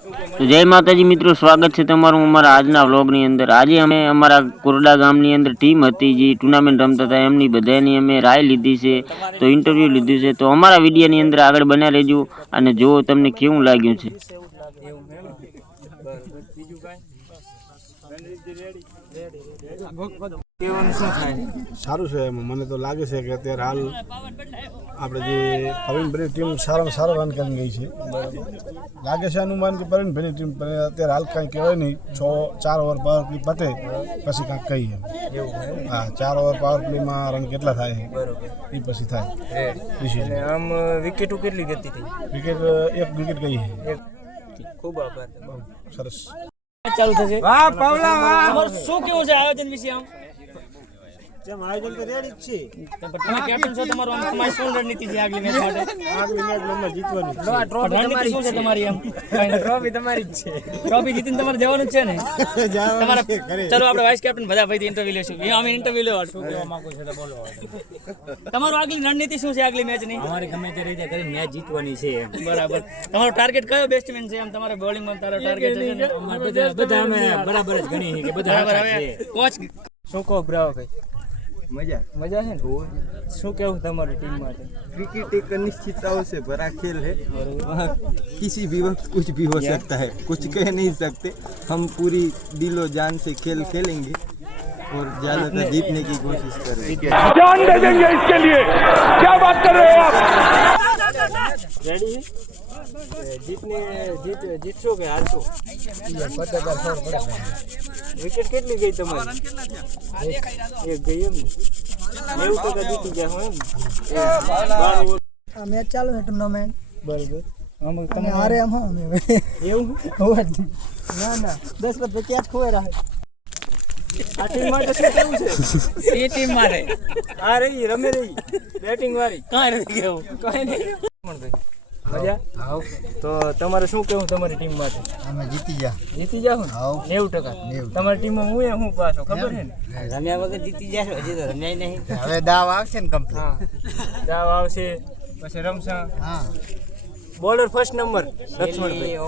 તો જય માતાજી મિત્રો, સ્વાગત છે તમારું અમારા આજના વ્લોગની અંદર। આજે અમે અમારા કોરડા ગામની અંદર ટીમ હતી જે ટુર્નામેન્ટ રમતા હતા, એમની બધાની અમે રાય લીધી છે, તો ઇન્ટરવ્યૂ લીધું છે। તો અમારા વિડીયોની અંદર આગળ બન્યા રહેજો અને જો તમને કેવું લાગ્યું છે। સારું છે એમ મને તો લાગે છે કે અત્યારે હાલ આપણે જે પ્રવીણભાઈની ટીમ સારામાં સારો રન કરી ગઈ છે। લાગે છે અનુમાન કે પ્રવીણભાઈની ટીમ અત્યારે હાલ કાંઈ કહેવાય નહીં, 4 ઓવર પાવર પ્લે પતે પછી કાંઈક કહીએ। હા, 4 ઓવર પાવર પ્લેમાં રન કેટલા થાય એ પછી થાય। આમ વિકેટો કેટલી ગતી થઈ? વિકેટ 1 વિકેટ ગઈ છે। ખૂબ આભાર, સરસ ચાલુ થશે। વાહ પાવલા વાહ! તમારું શું કેવું છે આયોજન વિશે? આમ જેમ આયોજન તો રેડી જ છે, તમે કેપ્ટન છો, તમારું આમ તમારી શું રણનીતિ છે આગલી મેચ માટે? આગલી મેચ નંબર જીતવાની છે। ટ્રોફી તમારી શું છે તમારી? આમ ટ્રોફી તમારી જ છે, ટ્રોફી જીતીને તમારે જવાનું જ છે ને? તમારા ચલો આપણે વાઇસ કેપ્ટન બધા ભાઈથી ઇન્ટરવ્યુ લેશું। અમે ઇન્ટરવ્યુ લેવા શું કહેવા માંગો છો તો બોલો। તમારું આગલી રણનીતિ શું છે આગલી મેચની? અમારી ગમે તે રીતે કરીને મેચ જીતવાની છે। બરાબર, તમારો ટાર્ગેટ કયો બેસ્ટમેન છે? આમ તમારે બોલિંગમાં તારો ટાર્ગેટ છે ને? બધા અમે બરાબર જ ગણી છે કે બધા બરાબર। હરખા હવે છે। કોચ શું કહો બ્રાવો ભાઈ? मजा મજા છે ને? શું કેવું તમારી ટીમ માટે? क्रिकेट एक अनिश्चितताओं से भरा खेल है, वहाँ किसी भी वक्त कुछ भी हो सकता है, कुछ कह नहीं सकते। हम पूरी दिलो जान से खेल खेलेंगे और ज्यादातर जीतने की कोशिश करेंगे। जान दे देंगे इसके लिए। क्या बात कर रहे हो आप? રેડી છે? જીતશો કે હારશો? વિકેટ કેટલી ગઈ તમારી? એક ગઈ એમ ને? 90% જીતી ગયા હું એમ? મેચ ચાલુ છે ટુર્નામેન્ટ, બરાબર। આમ અને તમે હારે એમ હો અમે એવું હોવા જ નહીં. ના 10 પર કેચ ખોઈ રહે। આ ટીમ માટે શું કેવું છે? એ ટીમ માટે આ રહી રમે રહી બેટિંગ વાળી કાંઈ નથી કેવું, કાંઈ નહીં। મજા? તો તમારે શું કેવું તમારી ટીમ માટે? અમે જીતી ગયા। જીતી જાવ ને? 90%। તમારી ટીમમાં હું પાછો ખબર છે ને? રમ્યા વગર જીતી જશો, હજી તો રમ્યા નહીં। હવે દાવ આવશે ને કમ્પ્લીટ। હા, દાવ આવશે પછી રમશા। હા, બોલર ફર્સ્ટ નંબર લક્ષ્મણભાઈ।